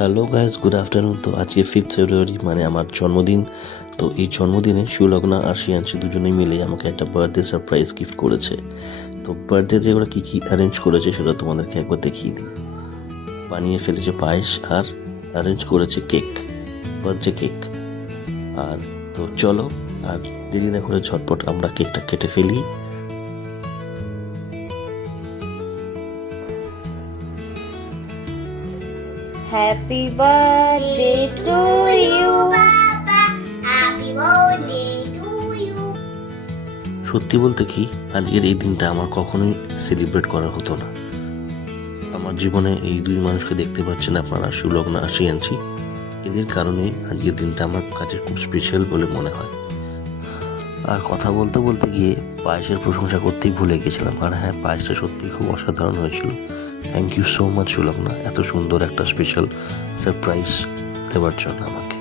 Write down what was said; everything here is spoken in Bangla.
Hello guys, good afternoon. তো আজকে 5th ফেব্রুয়ারি মানে আমার জন্মদিন। তো এই জন্মদিনে শিবলগ্না আর শ্রেয়াংশী দুজনেই মিলে আমাকে একটা বার্থডে সারপ্রাইজ গিফট করেছে। তো বার্থডেতে ওরা কী কী অ্যারেঞ্জ করেছে সেটা তোমাদেরকে একবার দেখিয়ে দিই। বানিয়ে ফেলেছে পায়েস আর অ্যারেঞ্জ করেছে কেক, বার্থডে কেক। আর তো চলো আর দেরি না করে ঝটপট আমরা কেকটা কেটে ফেলি। Happy birthday to you. Happy birthday to you. সত্যি বলতে কি, আজকের এই দিনটা আমার কখনোই সেলিব্রেট করা হতো না। আমার জীবনে এই দুই মানুষকে দেখতে পাচ্ছেন আপনারা, শিবলগ্না আর শ্রেয়াংশী। এদের কারণেই আজকের দিনটা আমার কাছে খুব স্পেশাল বলে মনে হয়। আর কথা বলতে বলতে গিয়ে পায়েসের প্রশংসা করতেই ভুলে গেছিলাম। আর হ্যাঁ, পায়েসটা সত্যিই খুব অসাধারণ হয়েছিল। থ্যাংক ইউ সো মাচ শিবলগ্না, এত সুন্দর একটা স্পেশাল সারপ্রাইজ দেওয়ার জন্য আমাকে।